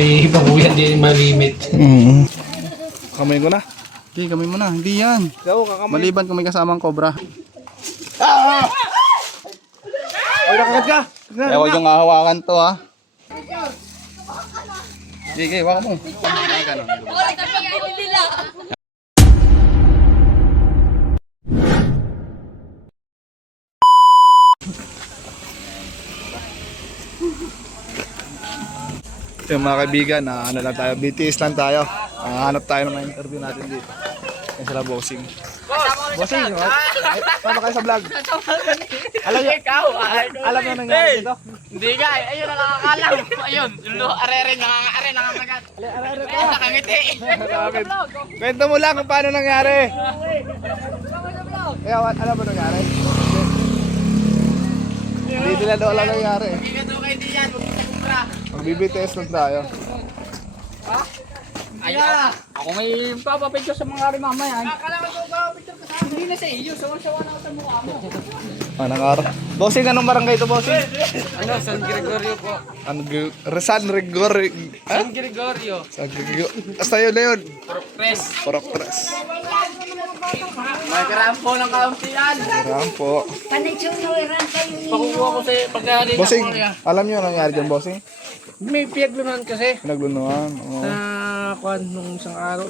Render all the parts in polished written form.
may babuyan din malimit. Kamay ko na. Okay, kamay mo na. Hindi yan. Maliban kung may kasamang cobra. Ay, nakagat ka. Eh, huwag yung hahawakan to ha. Sige, waka mo. Ito yung mga kaibigan, ano lang tayo, BTS lang tayo. Hanap tayo ng mga interview natin dito. Yan sila bossing. Bossing, sama kayo sa vlog. Alam mo nangyari dito? Hindi ka, ayun na nakakalam. Ayun, yung arere nangangagat. Ayun, nakangiti. Kwento mo lang kung paano nangyari. Kaya alam mo nangyari? Hindi nila daw alam nangyari. Ingat mo kayo diyan, huwag mo sa kumpra. Mag-BTS lang tayo. Ayun, ako may papapicture sa mga rin mamaya. Akala ko papapicture ka sa akin. Hindi na sa iyo, sawan-sawa na ako sa mukha mo. Anong araw? Bossing, anong barangay ito, bossing? Ano, San Gregorio po. San Gregorio. San Gregorio. San Gregorio. Hasta yun na yun. Press. Porok tres. May karampo ng kauntian. Rampo. Pakukuha ko sa pagkakalina ko Bossing, kaya. alam niyo ang nangyari dyan, bossing? May piyaglunan kasi. Pinaglunuan. Oo. Kwan, nung isang araw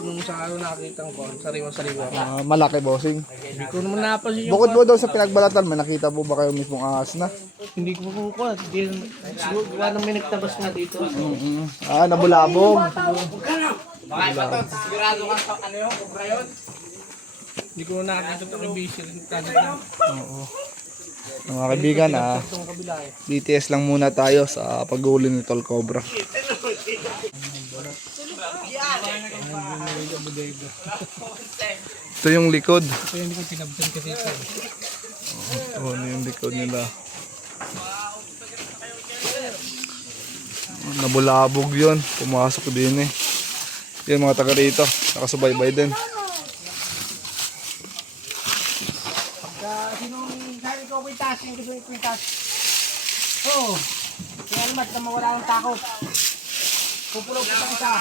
nakita ko, sariwa-sariwa. Malaki, bossing. Hindi ko naman napansin yung Bukod mo daw sa pinagbalatan, may nakita po ba kayo mismong ahas na? hindi ko kukuha. Siguro gawa nang may nagtabas na dito. Nabulabog. Baka ipatot, sigurado ka sa ano yun, kubra yun. Hindi ko nakakita ito kay Bishir. Oo. Mga kaibigan, BTS lang muna tayo sa pag-uli ni Tol Cobra. Ito yung likod. Ito yung ko tinabsan kasi ito. Ito yung likod nila. Nabulabog yun. Pumasok din eh. Yung mga taga rito, nakasubaybay din. Sinong sabi ko kwintas, yung gusto yung kwintas. Oo. Kaya naman na mawala ng takot. Pupulog ko sa isa.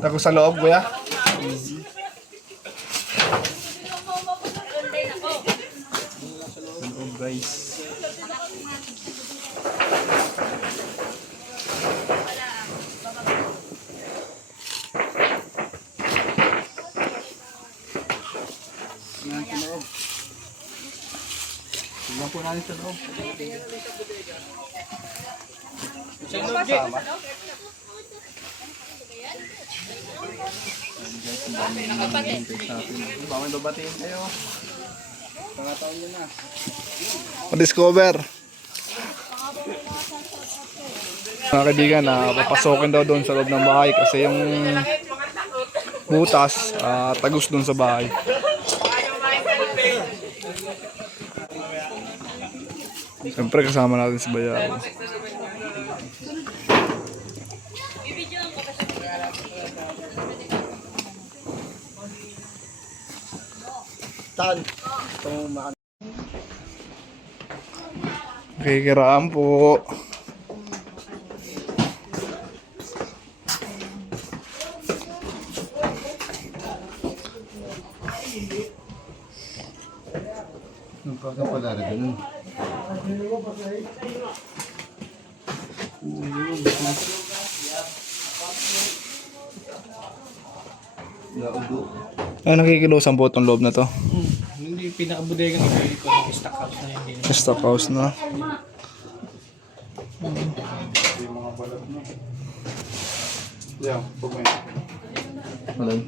Tako sa loob, kuya. Loob, guys. Tingnan po natin sa loob. Bawal babatiin kayo. Pangataon nyo na. Pa-discover. Mga kaibigan, papasokin daw doon sa loob ng bahay kasi yung butas tagus doon sa bahay. Siyempre kasama natin si Bayaw. Kikiraan po. Nakikilusan po itong loob na to. Hindi pinakabudega ng ko ng stock house na yun. Stock house na. Alin?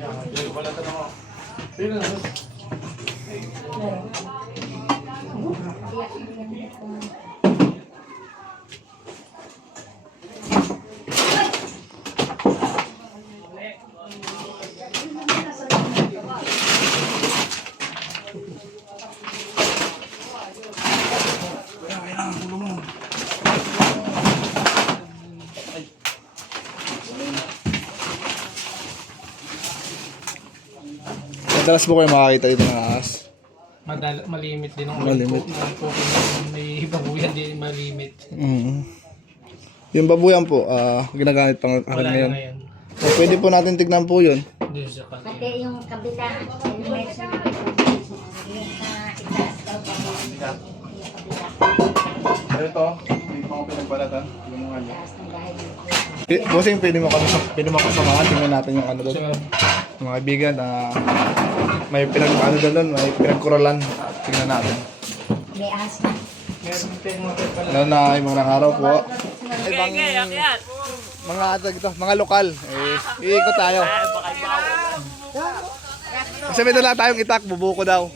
Madalas po kayo makakita dito ng ahas. Malimit din ang Malimit. may babuyan din malimit. Yung babuyan po, ginagamit pang Wala na ngayon. ngayon. O, pwede po natin tignan po yun. Doon sa kanila. Pati yung kabila, yung medyo yung itaas daw pa yung kabila. Ito, may mga pinagbalatan. Yung mga Taas ng bahay ng Bossing, pwede mo kasamahan. Tingnan natin yung ano doon. So, Yung mga kaibigan, may doon, may pinagkuralan. Tingnan natin. may ahas na. meron din mga pala. Lalo na yung mga araw po. Ibang mga lokal. Iikot tayo. Kasi may dala tayong itak, bubuko daw.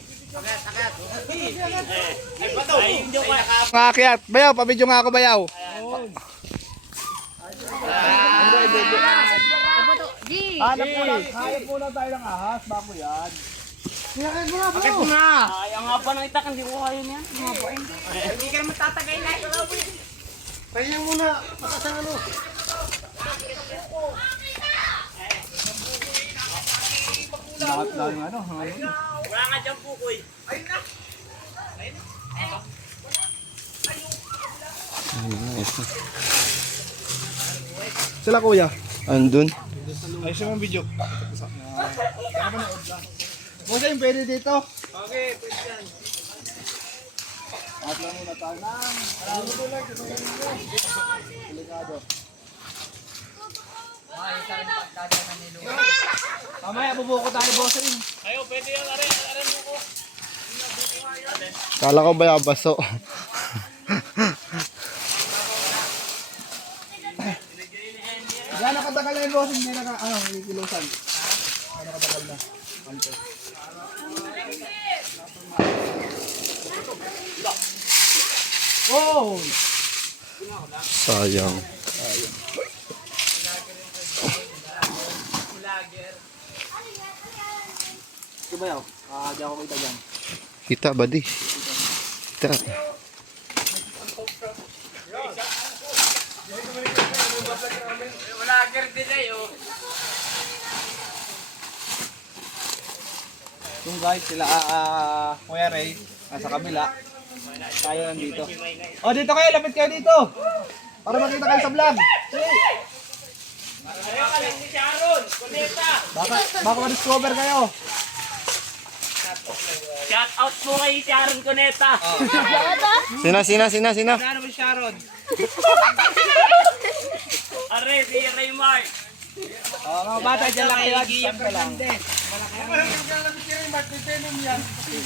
Mga akyat. Bayaw, pabidyo nga ako, bayaw. Hanap muna tayo ng ahas, bako yan. Bakit mo na? Ay, ang haba ng itak, hindi ko kaya niyan. Hindi ka naman tatagay na. Kaya muna, patasan ano. Lahat lang yung ano. Wala nga dyan pukoy. Sila kuya. Andun. Ayos yung video. Bosa yung pwede dito. Okay, pwede yan. At lang muna tayo ng delikado. Mamaya, bubuko tayo, boss rin. Ayo, pwede yung arin buko. Kala ko ba baso? Gano'ng katagal na yung boss, hindi nakikilusan. Gano'ng katagal na? Ante. Oh! Sayang. Ito ba yaw? Di ako kita dyan. Kita ba di? Kita. Lager din eh, oh. Yung guys, sila, Kuya Ray, nasa kabila. Tayo nandito. O, dito kayo, lapit kayo dito. Para makita kayo sa vlog. Ayaw ka lang si Sharon, Kuneta. Baka ma-discover kayo. Shout out mo kay Sharon Kuneta. Sina. Ano ba Sharon? Are, si Raymar. Mga bata, dyan lang kayo. Dyan ka lang.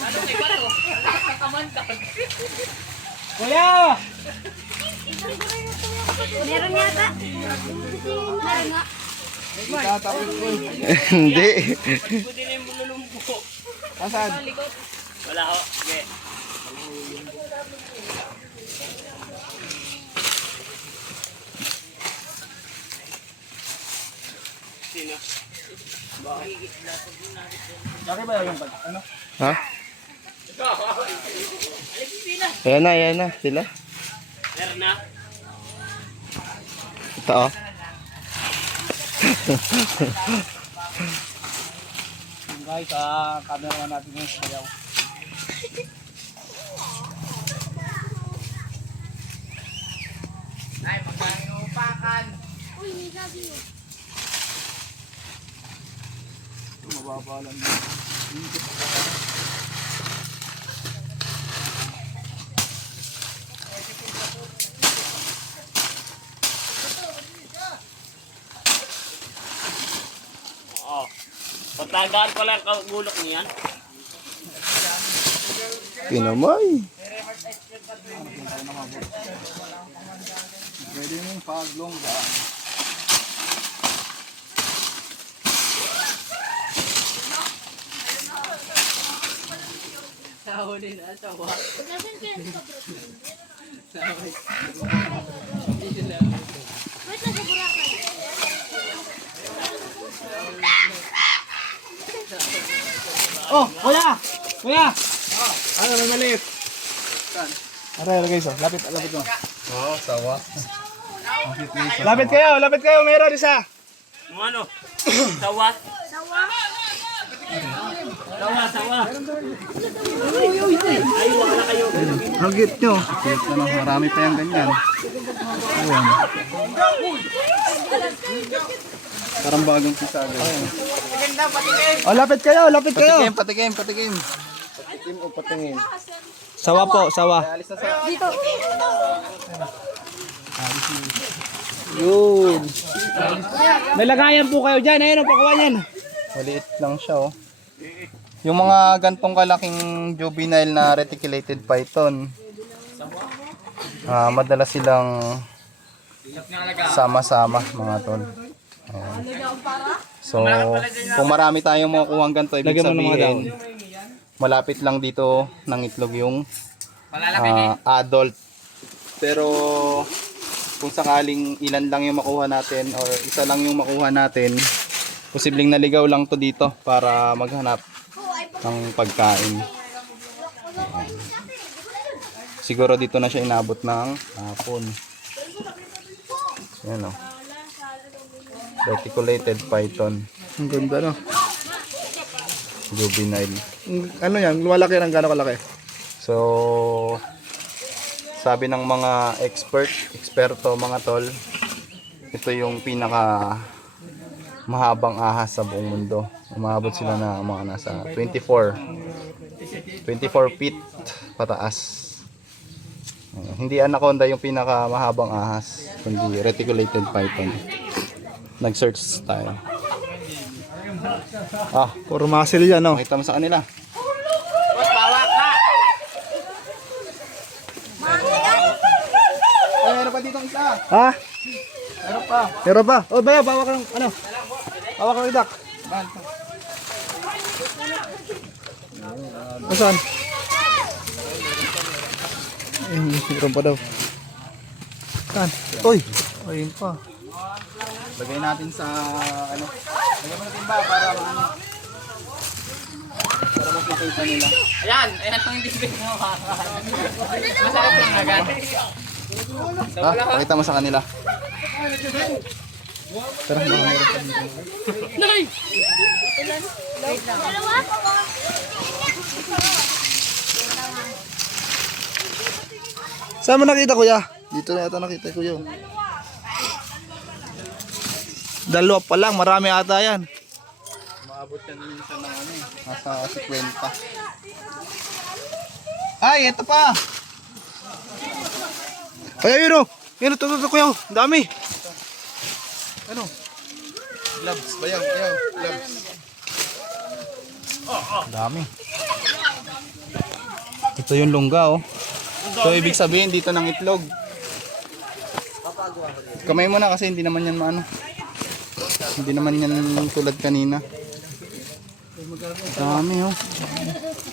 Ano kay Bato? Kakamantag. Kuya! Meron yata. Meron nga. Itatapit ko. Hindi. Pwede din yung bululumpo. Asan? Wala ho. Sige. Sino? Bakit ba yung pag... Ano? Ha? Ayan na. Sila. Meron na. Ito oh. Yung guys, camera natin yung sayaw. Ay, magkano upakan. Mababa lang. Oo. Patagaan ko lang gulok niyan. Kinamay. Pwede mong paglong ba? Sahuli na, sawa. Wait lang sa Boracay. Oh, kuya! Kuya! Ano, may maliit? Saan? Aray, guys, lapit mo. Oh, sawa. Lapit kayo, meron isa. Ano? Sawa? Sawa. Hagit nyo. Ano, marami pa yung ganyan. Ayan. Parang bagong pisaga. Oh, lapit kayo, lapit kayo. Patikim, patikim. Sawa po, sawa. Yun. May lagayan po kayo dyan. Ayun, pakuha yan. Maliit lang siya oh. Yung mga gantong kalaking juvenile na reticulated python, madalas silang sama-sama mga tol. Ayan. So, kung marami tayong makukuha ganito, ibig Lagyan mo ng mga sabihin, malapit lang dito ng itlog yung adult. Pero, kung sakaling ilan lang yung makuha natin or isa lang yung makuha natin, posibleng naligaw lang to dito para maghanap ng pagkain. Siguro dito na siya inabot ng hapon. Yan o. Reticulated python. Ang ganda, no? Juvenile. Ano yan? Lumalaki ng gano'ng kalaki? So, sabi ng mga eksperto mga tol, ito yung pinaka mahabang ahas sa buong mundo. Umabot sila na mga nasa 24 feet pataas. Hindi anaconda yung pinaka mahabang ahas, kundi reticulated python. Nag-search tayo. Puro muscle yan, no? Makita mo sa kanila. Ay, meron pa ditong isa. Ha? Meron pa. Meron pa? Oh, bayaw, bawa ka ng, ano? Bawa ka ng idak. Saan? Meron pa daw. Saan? Uy! Ayun pa. Lagay natin sa ano. Lagay mo natin ba para ano. Para mas makita nila. Ayan ang display mo. Masarap yung agad. Pakita mo sa kanila. Tara, meron pa dito. Saan mo nakita, kuya? Dito na yata nakita, kuya. Dalawa pa lang, marami ata yan. Maabot yan minsan ng ano eh. Nasa 50. Ay, ito pa! Kaya yun, oh. Yan, ito, kuya. Ang dami. Ano? Labs, bayaw, bayaw, labs. Dami. Ito yung lungga oh. So ibig sabihin dito ng itlog. Kamay mo na kasi hindi naman yan maano. Hindi naman yan tulad kanina. Dami oh.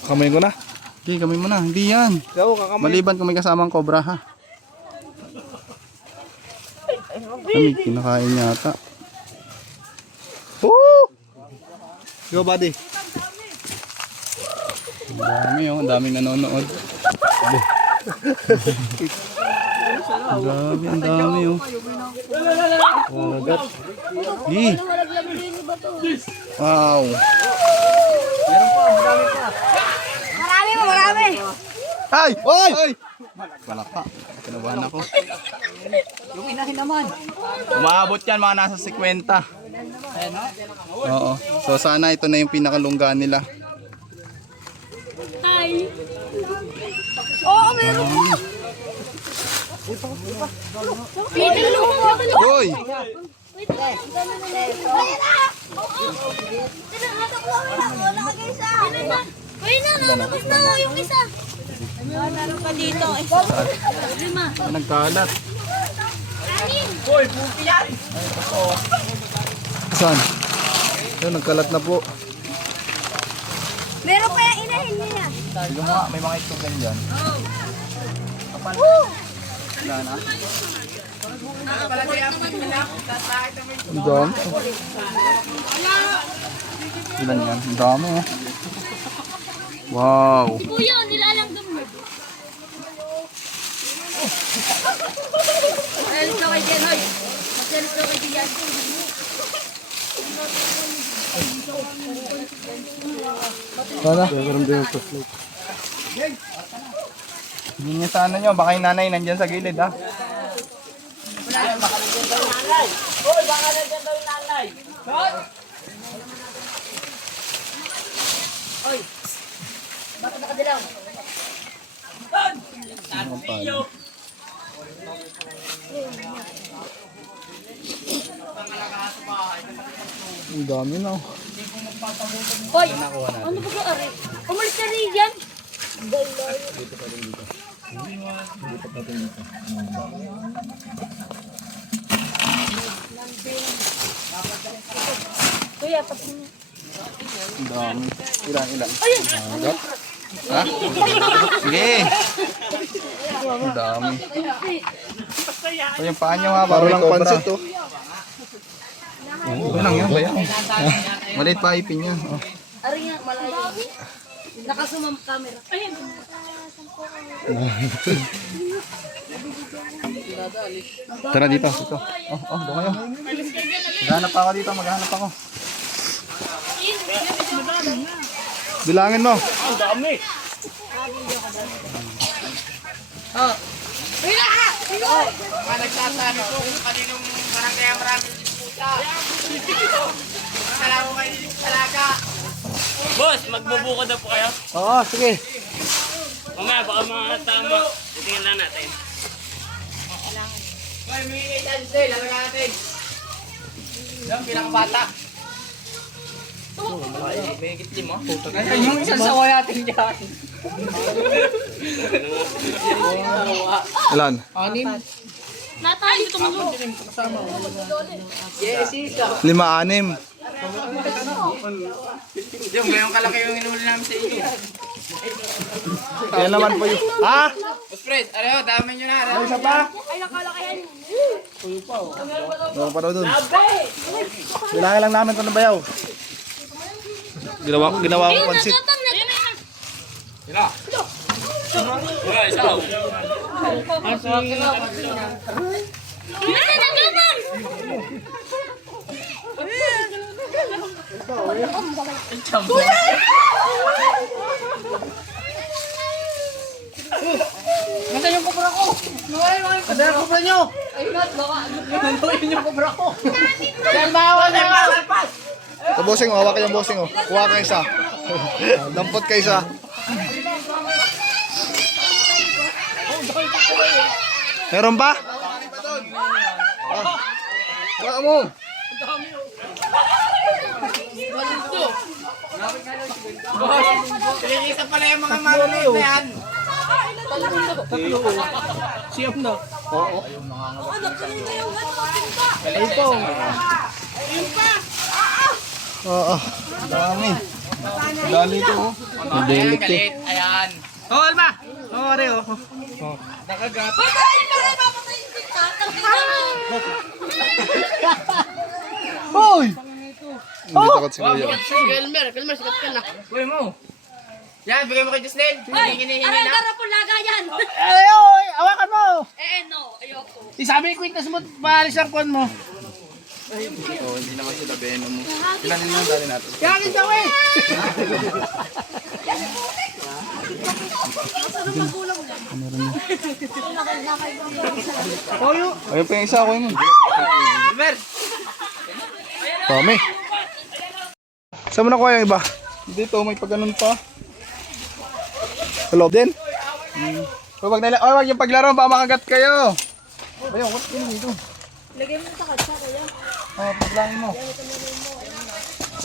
Kamay ko na. Okay, kamay mo na. Hindi yan. Ikaw, kakamay. Maliban kung may kasamang cobra ha. Kami kinakain yata. Woo! Go, buddy. Ang dami oh. Ang daming nanonood. Ang dami oh. Agat. Wow. Marami. Ay! Oy! Ay! Palaka. Kinabahan ako. Yung inahin naman. Umaabot yan mga nasa 50. Oo. So sana ito na yung pinakalunggaan nila. Hi. Oo, meron po. Uy! Nalabas na yung isa. Meron pa dito. Lima. Nagkalat. Saan? Yun, nagkalat na po. Meron pa yung inahin niya. Yung mga, may mga itugan dyan. Wala na. Ang dami. Ilan yan? Ang dami oh. Wow. Kuya, nilalanggam mo. Alis na kay Jen, hoy. Alis na kay Jen. Wala. Hindi niya sa ano nyo, baka yung nanay nandyan sa gilid ha. Bakit nakadilaw? Ang dami na. Hoy! Ano ba ka, Ari? Umalis na rin yan! Kuya, pati niya. Ang dami. Ilan? Ayun! Ha? Sige. Ang dami. O yung paa nyo ha, Para parang lang cobra. pansit to. Ito lang yun, bayaw. Maliit pa ipin niya. Oh. Ari nga, malayo. Nakasumam camera. Ayun! Tara dito. Doon kayo. Maghanap ako dito, maghanap ako. Bilangin mo. Mga nagsasabi ko kung kaninong barangay ang maraming puta. Kala ko kayo talaga. Boss, magbubuko na po kayo. Oo, sige. Mamaya, baka mga tama. Titingnan lang natin. May may chance eh, lalaga natin. Yung pinakabata. May gitlim mo. Ayun yung isang sawa natin dyan. Ilan? Natay, ito mo. Yes, isa. 5, 6. Yung gayong kalaki yung inuuli namin sa inyo. Kaya naman po yung... Ha? Boss Fred, ano, dami nyo na. May isa pa? Ay, nakala kaya yun. Meron pa daw dun. Bilangin lang namin ito na bayaw. Ginawa ko pansit. Sila. Wala, isa. Nasaan yung kubra ko? Kasi ang kupla nyo. Ayun na, nanduin yung kubra ko. Saan ba ako na? Ito bossing, hawak kayo yung bossing. Kuha ka isa. Dampot ka isa. Meron pa? Wala mo. Boss, isa pala yung mga manulit na yan. Siyam na. Oo. Dami. Dali ito oh. Ayan, galit. Ayan. Oo, Alma. Oo, Ari, oo. Hoy! Hindi takot si Kuya. Kelmer, sikat ka na. Uy mo. Yan, bigay mo kay Jocelyn. Hinihingi Aray, na. garapulaga yan! Ay, oy, awakan mo. No, ayoko. Isabi yung kwintas mo, paalis ang kwan mo. Hindi naman sila venom mo. Pilanin mo, dali natin. Yakin daw eh. Ayun pa yung isa ako yun. Kelmer. Dami. Saan mo nakuha yung iba? Dito, may pagganon pa. Sa loob din? Wag yung paglaro, baka makagat kayo. Ayun, what's going dito? Lagay mo sa katsa, kaya. Oh, paglangin mo.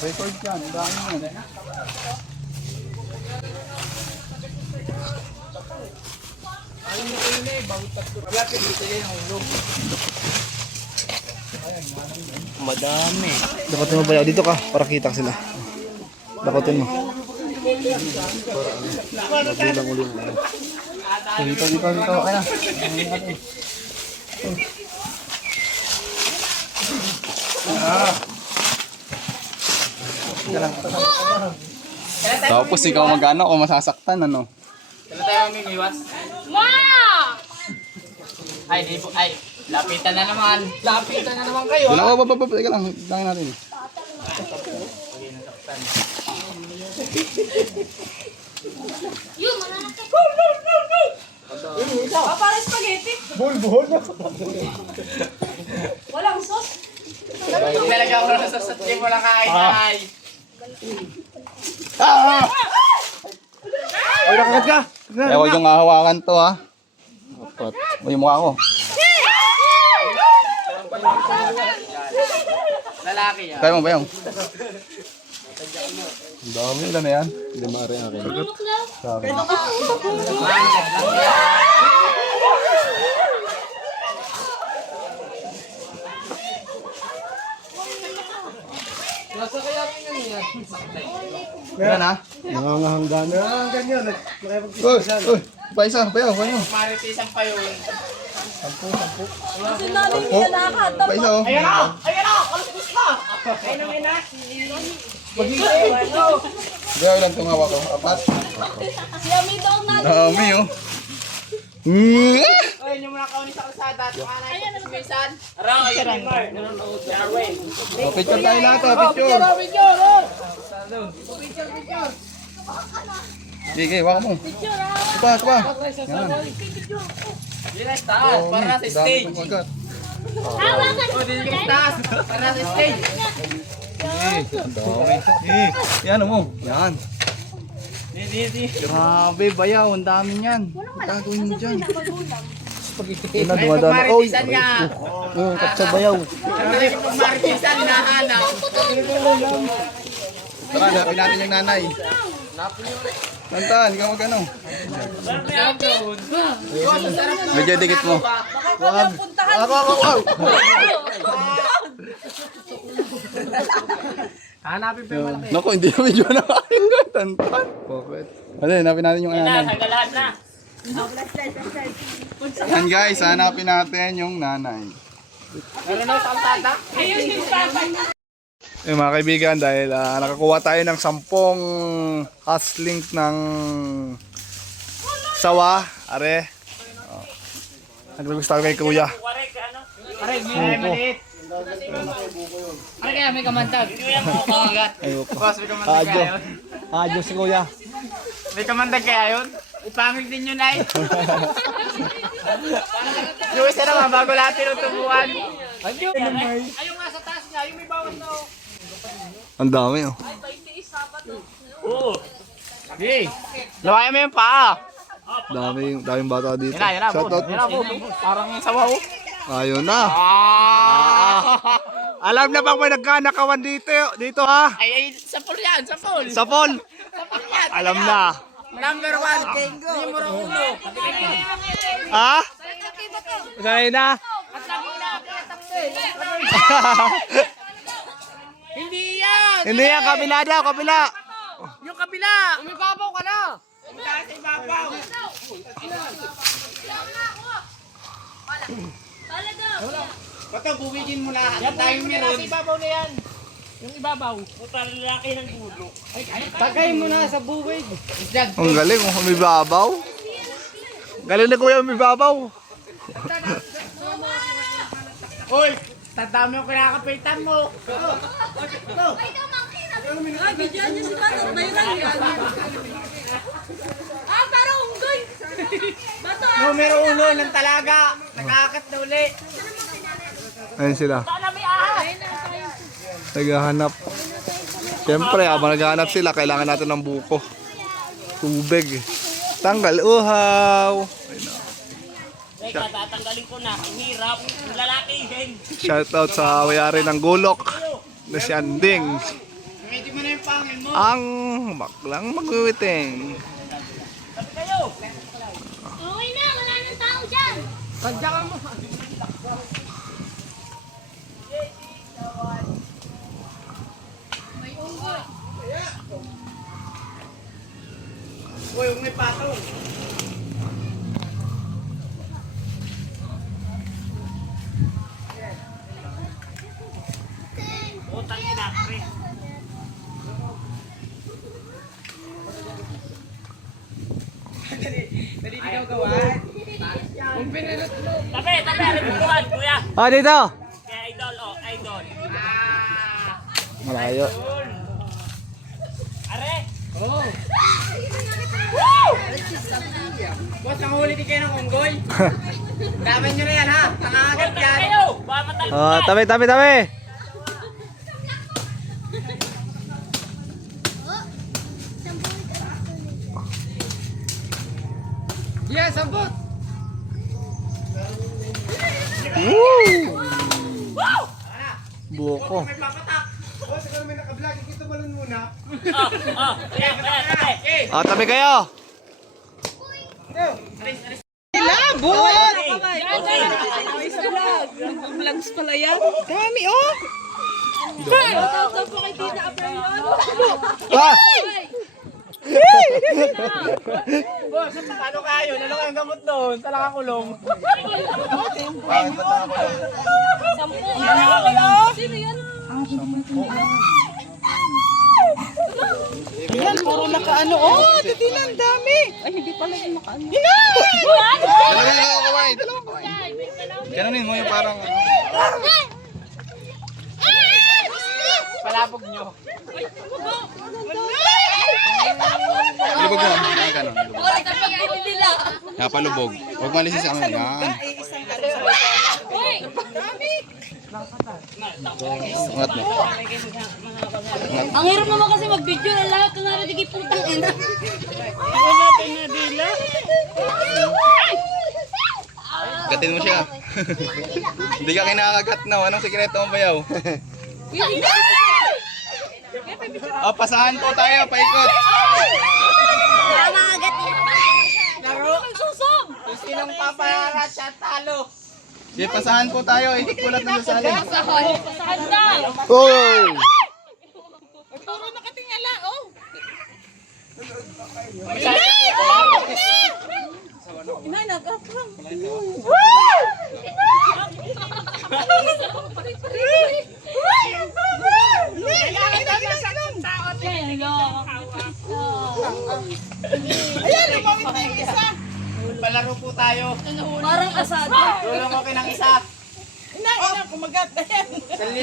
Record yan, dami mo. Madami. Dakotin mo bayaw. Dito ka, para kita sila. Dakotin mo. Bilang uli mo. Dito. Kaya. Tapos ikaw magano o masasaktan ano? Kailan tayo mamiwas? Ay, di po. Ay, lapitan na naman. Lapitan na naman kayo. Wala ko, teka lang, langin natin. Yung mananakit. Para spaghetti. Bulbul. Walang sauce. Talaga ako na sa team mo lang kain ay. Ay, nakagat ka. Eh, huwag yung hahawakan to ha. Dapat. Huwag yung mukha ko. Lalaki yan. Kaya mo ba yung? Ang dami, ilan na yan? Hindi maaari akin. Yan ha? Nangangahanggan. Nangangahanggan yun. Uy! Uy! Pa isa! Payaw! Payaw! Maritisan pa yun. Kasi namin niya nakakatap. Pa isa oh! Ayan na! Ayan na! Kalutos na! Ayun na ngayon na. Payaw ilan itong hawak ko? Apat? Si Ami daw na. Dami oh! Ayun yung mga kauni sa kalsada at mga naik sa minsan. Araw, ayun ni Mar. Nanonood si Arwen. Oh, picture tayo lahat oh! Picture! Sige, waka mo. Supa! Supa! Yan! Yun na taas. Para nasa Dami stage. kong kagat. Hawakan O, dito ka taas. Para nasa stage. Dami. Yan mo. Yan. Grabe, bayaw. Ang dami niyan. Ang gagawin mo dyan. Ay, pag maritisan nga. Katsa bayaw. Ay, pag maritisan, nahanap. Tara, hanapin natin yung nanay. Tantan, ikaw magano. Medyo dikit mo. Wag. Puntahan. Hanapin pa yung malaki. Naku, hindi na medyo nakakain. Tantan. Bakit? Ano, hanapin natin yung Na, nanay. tagalahat na. Yan guys, hanapin natin yung nanay. Meron na sa kalsada? Mga kaibigan, dahil nakakuha tayo ng 10 house-link ng sawa, are. Nag-request tayo kay kuya. Warek, ano? Pare, may maliit. Pare, kaya may kamantag. Hindi yan mo ako. Boss, may kamantag kaya yun? Diyos si kuya. May kamantag kaya yun? Ipangil din yun ay. Yung isa naman, bago lahat tinutubuan. Ayun nga sa taas niya, yung may bawas na oh. Ang dami oh. Oo. Hey, lawayan mo yung paa. Daming bata dito. Yan na, Shoutout. Yan na, parang sawa oh. Ayun na. Alam na bang may nagkanakawan dito ha? Ay, sapol yan, sapol. Sa Paul. Sapol yan. Alam na. Number 1, numero 1. Ha? Sanay na. Hindi yan. Hindi yan, kabila daw, kabila. Yung kabila. Umibabaw ka na. Dahil sa ibabaw. Bato, buwigin mo na. Yan tayo meron. Sa ibabaw na yan. Yung ibabaw. Puta, lalaki ng gulo. Tagay mo na sa buwig. Ang galing, umibabaw. Galing na kuya, umibabaw. Uy, tandaan mo yung kinakapitan mo. Ay, bigyan niya si Bato. Mayroon yan. Ah, parang unggoy. Bato. Numero 1 ng talaga. Nakakat na uli. Ayun sila. Naghahanap. Siyempre, habang naghahanap sila, kailangan natin ng buko. Tubig. Tanggal uhaw. Ayun na. Teka, tatanggalin ko na. Ang hirap. Yung lalaki din. Shoutout sa mayari ng gulok na si Anding. Medyo mo na yung pangin mo. Ang baklang magwiwiting. Sabi kayo. Okay na, wala nang tao dyan. Sadyakan mo. Uy, huwag may patong. Utang ina, pre. Dali ikaw gawan. Tabi, alimutuan, kuya. Dito. Kaya idol, oh, idol. Malayo. Boss, nanghuli din kayo ng unggoy. Daman nyo na yan ha. Nangangagat yan. Oh, tabi, tabi, tabi. Yes, sabot. Buko. May papatak. Boss, ikaw may naka-vlog. Ikita balon muna. Oh, tabi kayo. Vlogs pala yan. Dami, oh! Shoutout po kay Tita Aprion. Ah! Boss, ano kayo? Ano kayong gamot doon? Sa nakakulong. Sino yan? Yan, puro nakaano. Oh, titilan, dami. Ay, hindi pala yung makaano. Dalawang kaway, dalawang kaway. Ganonin mo yung parang... Palabog nyo. Lubog mo. Yan, ganun. Bakit ang pagpili nila? Yan, palubog. Huwag malisin sa amin. Yan. Angat mo. Ang hirap naman kasi mag-video na lahat na narinig yung putang ina. Gatin mo siya. Hindi ka kinakagat na. Anong sikreto mo bayaw? Oh, pasahan po tayo. Paikot. Laro. Kung sinong papayarat siya talo. Sige, pasahan po tayo. Ikot po lahat ng sasali. Pasahan na. Oh! Puro nakatingala, oh. Inay, nag-afram. Ayan, lumawit na yung isa. Palaro po tayo. Parang asado. Lulong ko ng isa. Ina, kumagat na yan.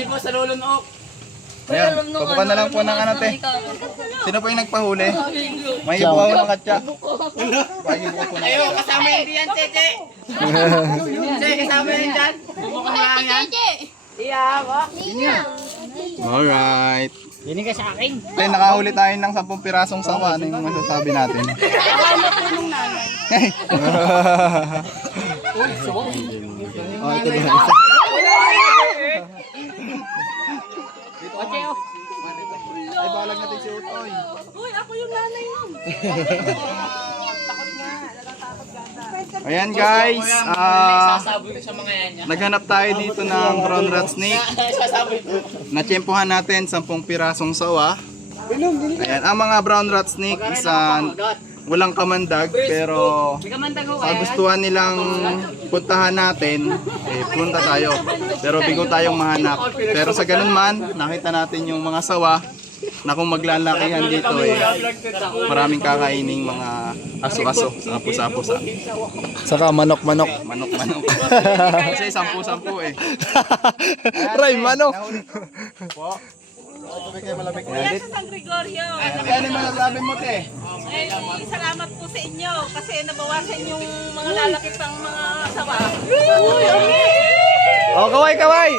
1,000 sa lulunok. Ayan, pabukan na lang po ng ano, te. Sino po yung nagpahuli? May ibukaw ng katya. Pakibukaw po na. Ayo, kasama yun diyan, Cheche. Cheche, kasama yun dyan. Bubukang lang yan. Alright. Hindi ka sa akin. Te, nakahuli tayo ng 10 pirasong sawa. Ano yung masasabi natin? Oh, ito din. Ay, balag natin si Utoy. Uy, ako yung nanay nun. Ayan guys, Sasaboy ko sa mga yan niya. naghanap tayo dito ng brown rat snake. Sasaboy ko. Natsyempohan natin 10 pirasong sawa. Ayan, ang mga brown rat snake isang walang kamandag pero sa gustuhan nilang puntahan natin, eh, punta tayo. Pero bigo tayong mahanap. Pero sa ganun man, nakita natin yung mga sawa na kung maglalakihan dito eh, maraming kakaining mga aso-aso, sapo-sapo, Saka manok-manok. manok-manok. Kasi 10-10 eh. Ray, manok! Kuya sa San Gregorio. Ano yung masasabi mo, te? Ay, salamat po sa inyo kasi nabawasan yung mga lalaki pang mga sawa. Oh, kaway, kaway!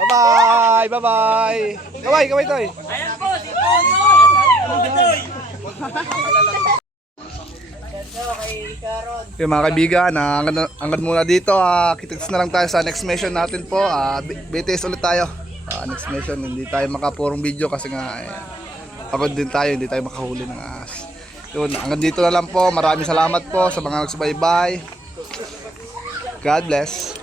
Bye-bye! Bye-bye! Kaway, kaway, Toy! Ayan po, si Toy. Okay, mga kaibigan, hanggang muna dito. Kita-kits na lang tayo sa next mission natin po. BTS ulit tayo. Next mission, hindi tayo makapurong video kasi nga pagod din tayo, hindi tayo makahuli ng ahas. Yun, hanggang dito na lang po. Maraming salamat po sa mga nagsubaybay. God bless.